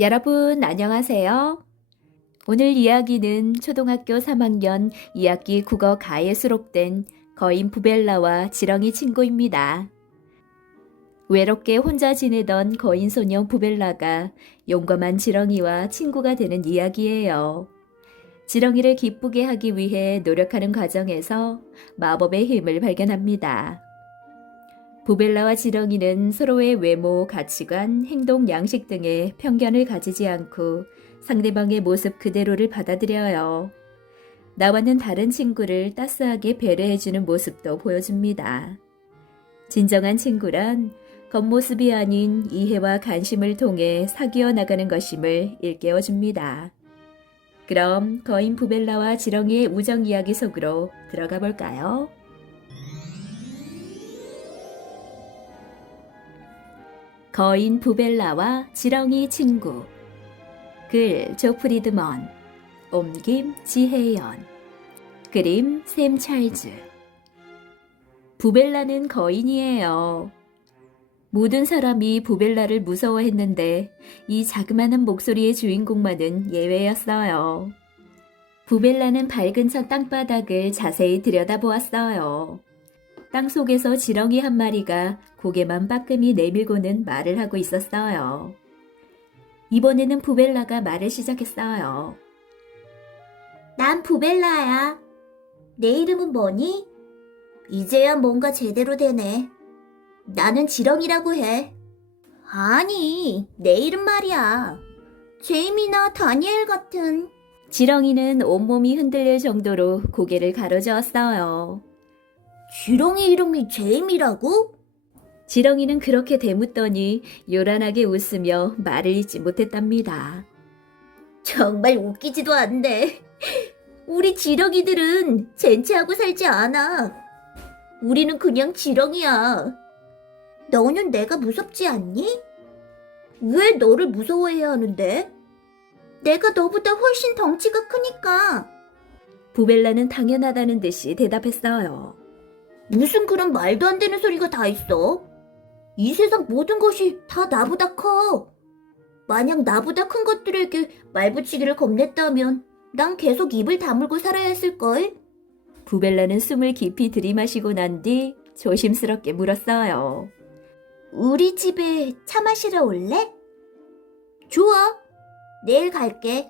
여러분, 안녕하세요. 오늘 이야기는 초등학교 3학년 2학기 국어 가에 수록된 거인 부벨라와 지렁이 친구입니다. 외롭게 혼자 지내던 거인 소녀 부벨라가 용감한 지렁이와 친구가 되는 이야기예요. 지렁이를 기쁘게 하기 위해 노력하는 과정에서 마법의 힘을 발견합니다. 부벨라와 지렁이는 서로의 외모, 가치관, 행동, 양식 등의 편견을 가지지 않고 상대방의 모습 그대로를 받아들여요. 나와는 다른 친구를 따스하게 배려해주는 모습도 보여줍니다. 진정한 친구란 겉모습이 아닌 이해와 관심을 통해 사귀어 나가는 것임을 일깨워줍니다. 그럼 거인 부벨라와 지렁이의 우정 이야기 속으로 들어가 볼까요? 거인 부벨라와 지렁이 친구. 글 조프리드먼. 옮김 지혜연. 그림 샘 찰즈. 부벨라는 거인이에요. 모든 사람이 부벨라를 무서워했는데 이 자그마한 목소리의 주인공만은 예외였어요. 부벨라는 밝은 첫 땅바닥을 자세히 들여다보았어요. 땅속에서 지렁이 한 마리가 고개만 빠끔히 내밀고는 말을 하고 있었어요. 이번에는 부벨라가 말을 시작했어요. 난 부벨라야. 내 이름은 뭐니? 이제야 뭔가 제대로 되네. 나는 지렁이라고 해. 아니, 내 이름 말이야. 제이미나 다니엘 같은. 지렁이는 온몸이 흔들릴 정도로 고개를 가로저었어요. 지렁이 이름이 제이미라고? 지렁이는 그렇게 대묻더니 요란하게 웃으며 말을 잇지 못했답니다. 정말 웃기지도 않네. 우리 지렁이들은 젠체하고 살지 않아. 우리는 그냥 지렁이야. 너는 내가 무섭지 않니? 왜 너를 무서워해야 하는데? 내가 너보다 훨씬 덩치가 크니까. 부벨라는 당연하다는 듯이 대답했어요. 무슨 그런 말도 안 되는 소리가 다 있어? 이 세상 모든 것이 다 나보다 커. 만약 나보다 큰 것들에게 말 붙이기를 겁냈다면 난 계속 입을 다물고 살아야 했을걸? 부벨라는 숨을 깊이 들이마시고 난 뒤 조심스럽게 물었어요. 우리 집에 차 마시러 올래? 좋아. 내일 갈게.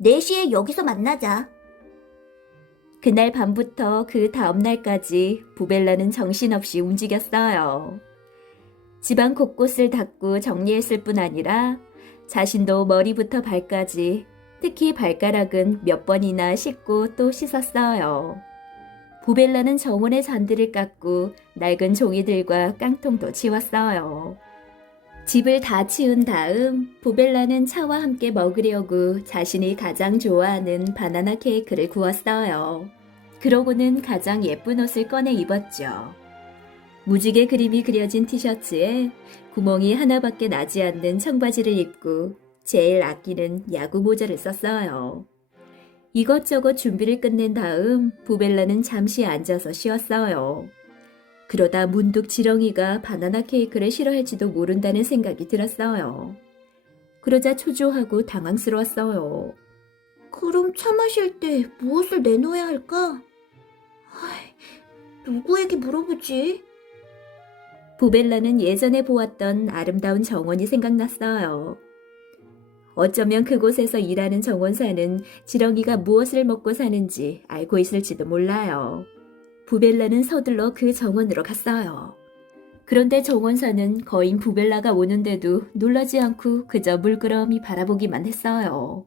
4시에 여기서 만나자. 그날 밤부터 그 다음 날까지 부벨라는 정신없이 움직였어요. 집안 곳곳을 닦고 정리했을 뿐 아니라 자신도 머리부터 발까지, 특히 발가락은 몇 번이나 씻고 또 씻었어요. 부벨라는 정원의 잔디를 깎고 낡은 종이들과 깡통도 치웠어요. 집을 다 치운 다음 부벨라는 차와 함께 먹으려고 자신이 가장 좋아하는 바나나 케이크를 구웠어요. 그러고는 가장 예쁜 옷을 꺼내 입었죠. 무지개 그림이 그려진 티셔츠에 구멍이 하나밖에 나지 않는 청바지를 입고 제일 아끼는 야구 모자를 썼어요. 이것저것 준비를 끝낸 다음 부벨라는 잠시 앉아서 쉬었어요. 그러다 문득 지렁이가 바나나 케이크를 싫어할지도 모른다는 생각이 들었어요. 그러자 초조하고 당황스러웠어요. 그럼 차 마실 때 무엇을 내놓아야 할까? 누구에게 물어보지? 부벨라는 예전에 보았던 아름다운 정원이 생각났어요. 어쩌면 그곳에서 일하는 정원사는 지렁이가 무엇을 먹고 사는지 알고 있을지도 몰라요. 부벨라는 서둘러 그 정원으로 갔어요. 그런데 정원사는 거인 부벨라가 오는데도 놀라지 않고 그저 물끄러미 바라보기만 했어요.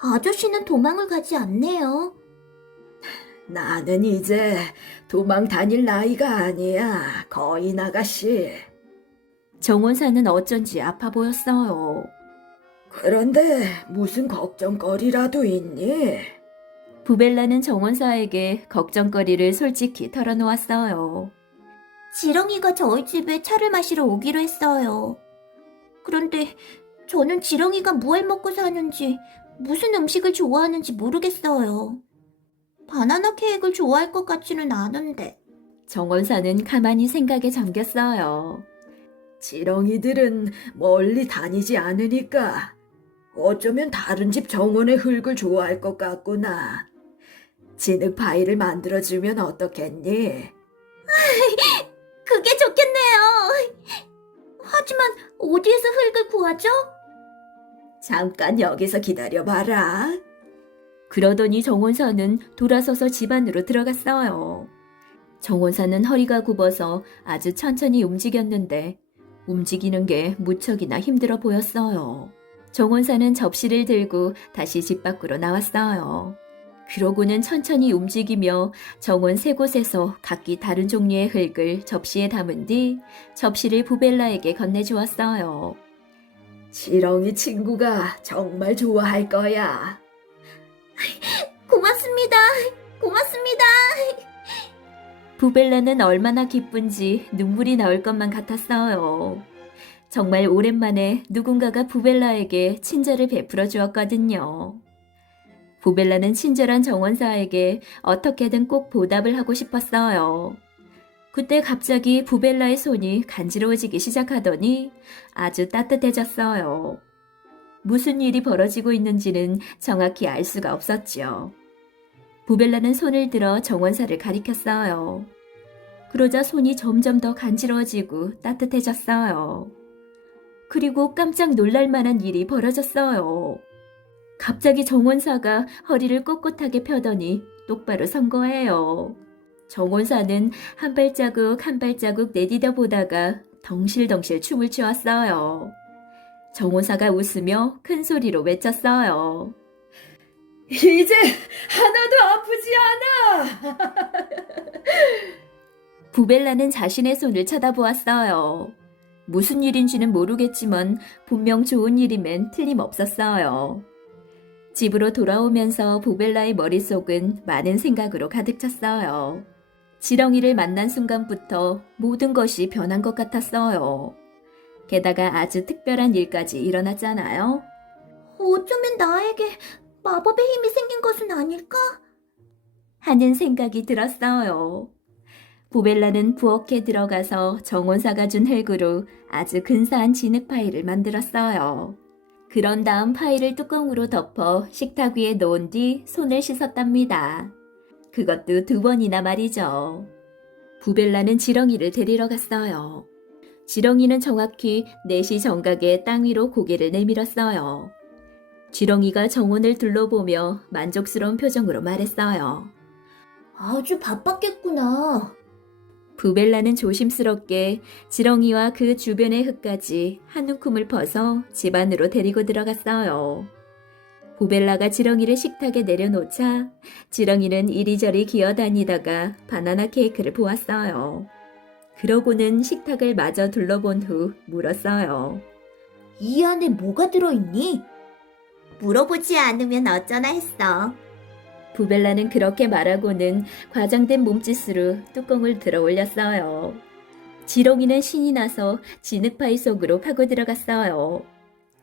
아저씨는 도망을 가지 않네요. 나는 이제 도망 다닐 나이가 아니야, 거인 아가씨. 정원사는 어쩐지 아파 보였어요. 그런데 무슨 걱정거리라도 있니? 부벨라는 정원사에게 걱정거리를 솔직히 털어놓았어요. 지렁이가 저희 집에 차를 마시러 오기로 했어요. 그런데 저는 지렁이가 무얼 먹고 사는지, 무슨 음식을 좋아하는지 모르겠어요. 바나나 케이크를 좋아할 것 같지는 않은데. 정원사는 가만히 생각에 잠겼어요. 지렁이들은 멀리 다니지 않으니까 어쩌면 다른 집 정원의 흙을 좋아할 것 같구나. 진흙 파이를 만들어주면 어떻겠니? 그게 좋겠네요. 하지만 어디에서 흙을 구하죠? 잠깐 여기서 기다려봐라. 그러더니 정원사는 돌아서서 집 안으로 들어갔어요. 정원사는 허리가 굽어서 아주 천천히 움직였는데 움직이는 게 무척이나 힘들어 보였어요. 정원사는 접시를 들고 다시 집 밖으로 나왔어요. 그러고는 천천히 움직이며 정원 세 곳에서 각기 다른 종류의 흙을 접시에 담은 뒤 접시를 부벨라에게 건네주었어요. 지렁이 친구가 정말 좋아할 거야. 고맙습니다. 고맙습니다. 부벨라는 얼마나 기쁜지 눈물이 나올 것만 같았어요. 정말 오랜만에 누군가가 부벨라에게 친절을 베풀어 주었거든요. 부벨라는 친절한 정원사에게 어떻게든 꼭 보답을 하고 싶었어요. 그때 갑자기 부벨라의 손이 간지러워지기 시작하더니 아주 따뜻해졌어요. 무슨 일이 벌어지고 있는지는 정확히 알 수가 없었죠. 부벨라는 손을 들어 정원사를 가리켰어요. 그러자 손이 점점 더 간지러워지고 따뜻해졌어요. 그리고 깜짝 놀랄 만한 일이 벌어졌어요. 갑자기 정원사가 허리를 꼿꼿하게 펴더니 똑바로 선 거예요. 정원사는 한 발자국 한 발자국 내디뎌 보다가 덩실덩실 춤을 추었어요. 정원사가 웃으며 큰 소리로 외쳤어요. 이제 하나도 아프지 않아. 부벨라는 자신의 손을 쳐다보았어요. 무슨 일인지는 모르겠지만 분명 좋은 일이면 틀림없었어요. 집으로 돌아오면서 부벨라의 머릿속은 많은 생각으로 가득 찼어요. 지렁이를 만난 순간부터 모든 것이 변한 것 같았어요. 게다가 아주 특별한 일까지 일어났잖아요. 어쩌면 나에게 마법의 힘이 생긴 것은 아닐까? 하는 생각이 들었어요. 부벨라는 부엌에 들어가서 정원사가 준 흙으로 아주 근사한 진흙 파이를 만들었어요. 그런 다음 파이를 뚜껑으로 덮어 식탁 위에 놓은 뒤 손을 씻었답니다. 그것도 2번이나 말이죠. 부벨라는 지렁이를 데리러 갔어요. 지렁이는 정확히 4시 정각에 땅 위로 고개를 내밀었어요. 지렁이가 정원을 둘러보며 만족스러운 표정으로 말했어요. 아주 바빴겠구나. 부벨라는 조심스럽게 지렁이와 그 주변의 흙까지 한 움큼을 퍼서 집 안으로 데리고 들어갔어요. 부벨라가 지렁이를 식탁에 내려놓자 지렁이는 이리저리 기어다니다가 바나나 케이크를 보았어요. 그러고는 식탁을 마저 둘러본 후 물었어요. 이 안에 뭐가 들어있니? 물어보지 않으면 어쩌나 했어. 부벨라는 그렇게 말하고는 과장된 몸짓으로 뚜껑을 들어 올렸어요. 지렁이는 신이 나서 진흙파이 속으로 파고 들어갔어요.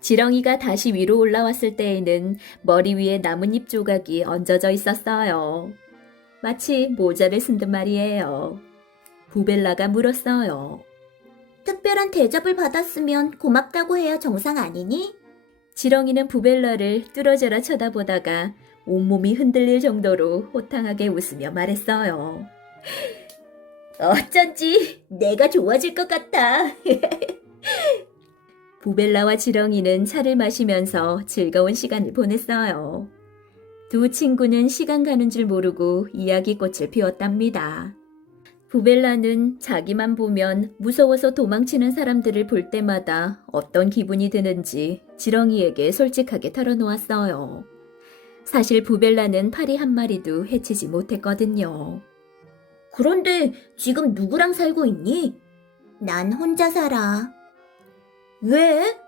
지렁이가 다시 위로 올라왔을 때에는 머리 위에 나뭇잎 조각이 얹어져 있었어요. 마치 모자를 쓴 듯 말이에요. 부벨라가 물었어요. 특별한 대접을 받았으면 고맙다고 해야 정상 아니니? 지렁이는 부벨라를 뚫어져라 쳐다보다가 온몸이 흔들릴 정도로 호탕하게 웃으며 말했어요. 어쩐지 내가 좋아질 것 같아. 부벨라와 지렁이는 차를 마시면서 즐거운 시간을 보냈어요. 두 친구는 시간 가는 줄 모르고 이야기꽃을 피웠답니다. 부벨라는 자기만 보면 무서워서 도망치는 사람들을 볼 때마다 어떤 기분이 드는지 지렁이에게 솔직하게 털어놓았어요. 사실 부벨라는 파리 한 마리도 해치지 못했거든요. 그런데 지금 누구랑 살고 있니? 난 혼자 살아. 왜?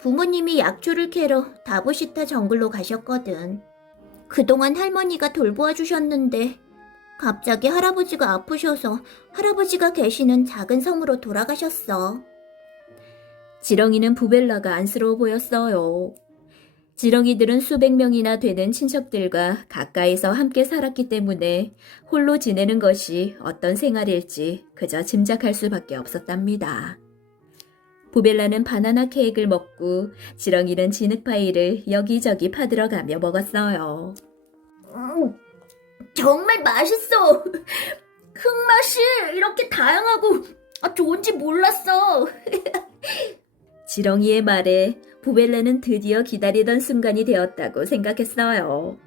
부모님이 약초를 캐러 다부시타 정글로 가셨거든. 그동안 할머니가 돌보아 주셨는데 갑자기 할아버지가 아프셔서 할아버지가 계시는 작은 섬으로 돌아가셨어. 지렁이는 부벨라가 안쓰러워 보였어요. 지렁이들은 수백 명이나 되는 친척들과 가까이서 함께 살았기 때문에 홀로 지내는 것이 어떤 생활일지 그저 짐작할 수밖에 없었답니다. 부벨라는 바나나 케이크를 먹고 지렁이는 진흙파이를 여기저기 파들어가며 먹었어요. 정말 맛있어. 흙맛이 이렇게 다양하고 좋은지 몰랐어. 지렁이의 말에 부벨라는 드디어 기다리던 순간이 되었다고 생각했어요.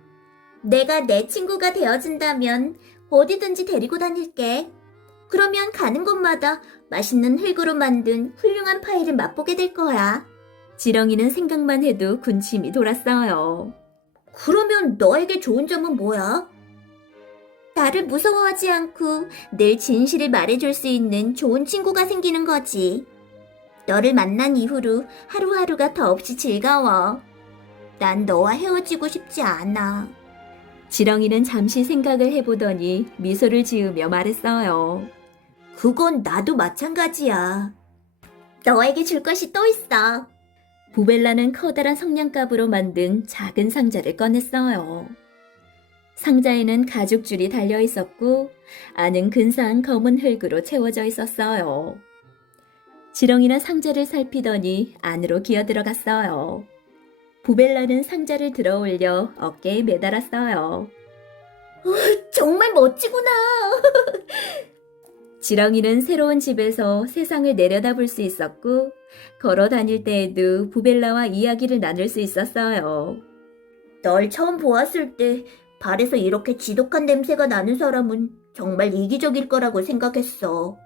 내가 내 친구가 되어준다면 어디든지 데리고 다닐게. 그러면 가는 곳마다 맛있는 흙으로 만든 훌륭한 파이를 맛보게 될 거야. 지렁이는 생각만 해도 군침이 돌았어요. 그러면 너에게 좋은 점은 뭐야? 나를 무서워하지 않고 늘 진실을 말해줄 수 있는 좋은 친구가 생기는 거지. 너를 만난 이후로 하루하루가 더없이 즐거워. 난 너와 헤어지고 싶지 않아. 지렁이는 잠시 생각을 해보더니 미소를 지으며 말했어요. 그건 나도 마찬가지야. 너에게 줄 것이 또 있어. 부벨라는 커다란 성냥갑으로 만든 작은 상자를 꺼냈어요. 상자에는 가죽줄이 달려 있었고 안은 근사한 검은 흙으로 채워져 있었어요. 지렁이는 상자를 살피더니 안으로 기어들어갔어요. 부벨라는 상자를 들어올려 어깨에 매달았어요. 정말 멋지구나. 지렁이는 새로운 집에서 세상을 내려다볼 수 있었고 걸어 다닐 때에도 부벨라와 이야기를 나눌 수 있었어요. 널 처음 보았을 때 발에서 이렇게 지독한 냄새가 나는 사람은 정말 이기적일 거라고 생각했어.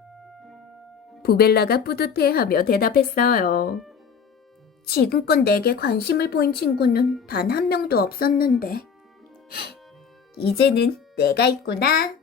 부벨라가 뿌듯해하며 대답했어요. 지금껏 내게 관심을 보인 친구는 단 한 명도 없었는데. 이제는 내가 있구나.